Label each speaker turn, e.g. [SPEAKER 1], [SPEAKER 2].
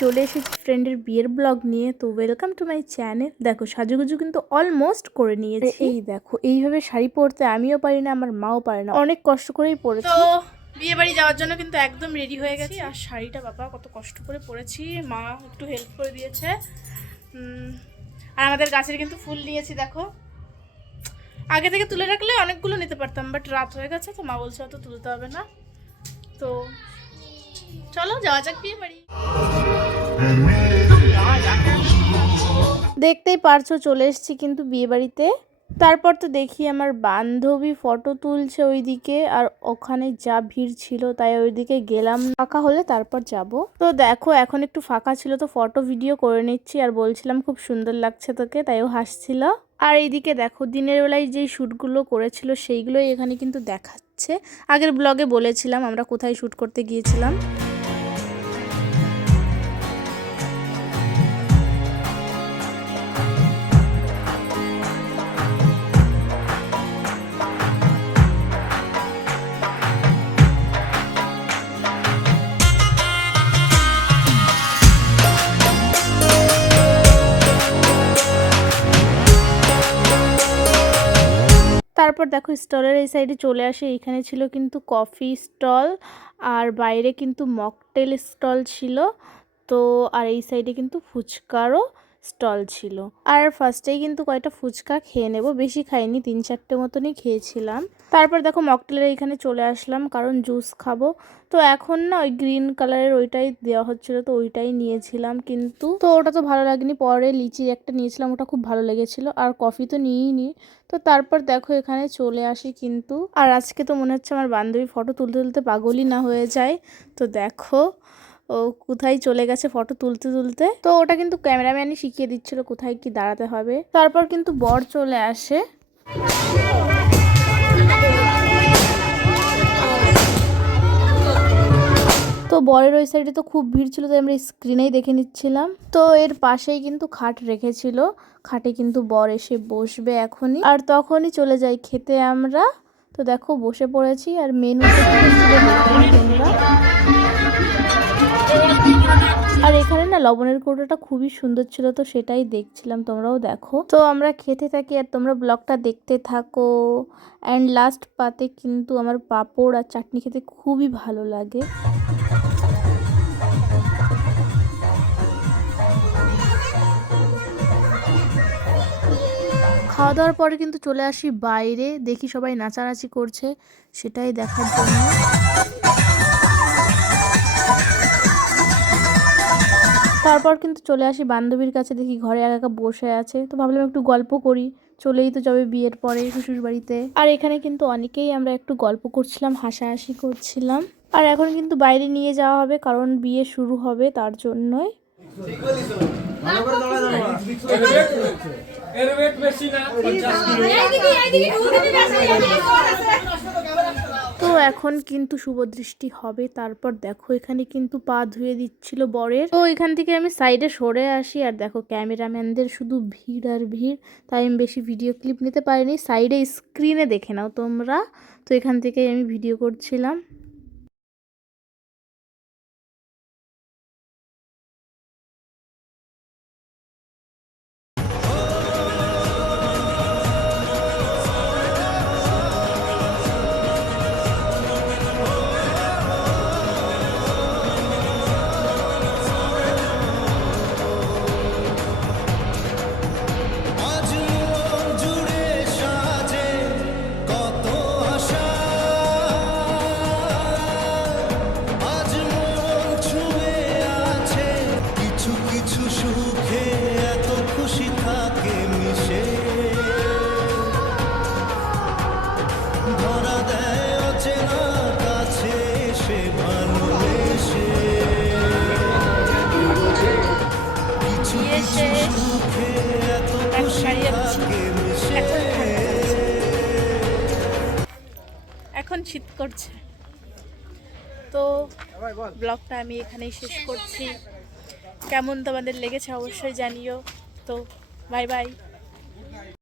[SPEAKER 1] চলে এসেছি ফ্রেন্ডের বিয়ের ব্লগ নিয়ে তো ওয়েলকাম টু মাই চ্যানেল দেখো সাজুগুজু কিন্তু অলমোস্ট করে নিয়েছি। এই দেখো এইভাবে শাড়ি পরতে আমিও পারি না আমার মাও পারে না। অনেক কষ্ট করেই পরেছি। তো বিয়ে বাড়ি যাওয়ার জন্য কিন্তু একদম রেডি হয়ে গেছি। আর শাড়িটা বাবা কত কষ্ট করে পরেছি। মা একটু হেল্প করে দিয়েছে। আর আমাদের গাছের কিন্তু ফুল নিয়েছি দেখো। আগে থেকে তুলে রাখলে অনেকগুলো নিতে পারতাম বাট রাত হয়ে গেছে তো মা বলছে অত তুলতে হবে না। তো চলো, যাওয়া যাক বিয়ে বাড়ি। দেখতেই পারছ, চলে এসেছি কিন্তু বিয়ে বাড়িতে। তারপর তো দেখি আমার বান্ধবী ফটো তুলছে ওইদিকে, আর ওখানে যা ভিড় ছিল তাই ওইদিকে গেলাম। ফাঁকা হলে তারপর যাব। তো দেখো, এখন একটু ফাঁকা ছিল তো ফটো ভিডিও করে নিচ্ছি, আর বলছিলাম খুব সুন্দর লাগছে তোকে তাইও হাসছিল। আর এইদিকে দেখো, দিনের বেলায় যেই শ্যুটগুলো করেছিল সেইগুলোই এখানে কিন্তু দেখাচ্ছে। আগের ব্লগে বলেছিলাম আমরা কোথায় শ্যুট করতে গিয়েছিলাম। তারপর দেখো স্টলের এই সাইডে চলে আসে, এইখানে ছিল কিন্তু কফি স্টল আর বাইরে কিন্তু মকটেল স্টল ছিল। তো আর এই সাইডে কিন্তু ফুচকারও স্টল ছিল। আর ফার্স্টেই কিন্তু কয়টা ফুচকা খেয়ে নেব, বেশি খাইনি, তিন চারটে মতনই খেয়েছিলাম। তারপর দেখো মকটেলের এইখানে চলে আসলাম, কারণ জুস খাব। তো এখন না ওই গ্রিন কালারের ওইটাই দেওয়া হচ্ছিল, তো ওইটাই নিয়েছিলাম কিন্তু তো ওটা তো ভালো লাগেনি। পরে লিচির একটা নিয়েছিলাম, ওটা খুব ভালো লেগেছিল, আর কফি তো নিয়েই নি তো তারপর দেখো এখানে চলে আসি কিন্তু, আর আজকে তো মনে হচ্ছে আমার বান্ধবী ফটো তুলতে তুলতে পাগলই না হয়ে যায়। তো দেখো ও কোথায় চলে গেছে ফটো তুলতে তুলতে। তো ওটা কিন্তু ক্যামেরাম্যানই শিখিয়ে দিচ্ছিল কোথায় কি দাঁড়াতে হবে। তারপর কিন্তু বর চলে আসে। তো বরের ওই সাইডে তো খুব ভিড় ছিল, তাই আমরা স্ক্রিনেই দেখে নিচ্ছিলাম। তো এর পাশেই কিন্তু খাট রেখেছিল, খাটে কিন্তু বর এসে বসবে এখনই। আর তখনই চলে যাই খেতে আমরা। তো দেখো বসে পড়েছি, আর তোমরা। আর এখানে না লবণের কৌটোটা খুবই সুন্দর ছিল, তো সেটাই দেখছিলাম, তোমরাও দেখো। তো আমরা খেতে থাকি, আর তোমরা ব্লগটা দেখতে থাকো। অ্যান্ড লাস্ট পাতে কিন্তু আমার পাঁপড় আর চাটনি খেতে খুবই ভালো লাগে। খাওয়া দাওয়ার পরে কিন্তু চলে আসি বাইরে, দেখি সবাই নাচানাচি করছে, সেটাই দেখার জন্য। তারপর কিন্তু চলে আসি বান্ধবীর কাছে, দেখি ঘরে একা একা বসে আছে। তো ভাবলাম একটু গল্প করি, চলেই তো যাবে বিয়ের পরে শ্বশুর বাড়িতে আর এখানে কিন্তু অনেকেই আমরা একটু গল্প করছিলাম, হাসাহাসি করছিলাম। আর এখন কিন্তু বাইরে নিয়ে যাওয়া হবে, কারণ বিয়ে শুরু হবে তার জন্যই।
[SPEAKER 2] এর ওয়েট বেশি না পঞ্চাশ
[SPEAKER 1] তো এখন কিন্তু শুভ দৃষ্টি হবে তারপর দেখো এখানে কিন্তু পা ধুয়ে দিচ্ছিল বরের। তো এখান থেকে আমি সাইডে সরে আসি আর দেখো ক্যামেরাম্যানদের শুধু ভিড় আর ভিড় তাই আমি বেশি ভিডিও ক্লিপ নিতে পারিনি। সাইডে স্ক্রিনে দেখে নাও তোমরা। তো এখান থেকে আমি ভিডিও করছিলাম।
[SPEAKER 3] মিশে
[SPEAKER 1] এখন শীত করছে। তো ব্লগটা আমি এখানেই শেষ করছি। কেমন তোমাদের লেগেছে অবশ্যই জানিও। তো বাই বাই।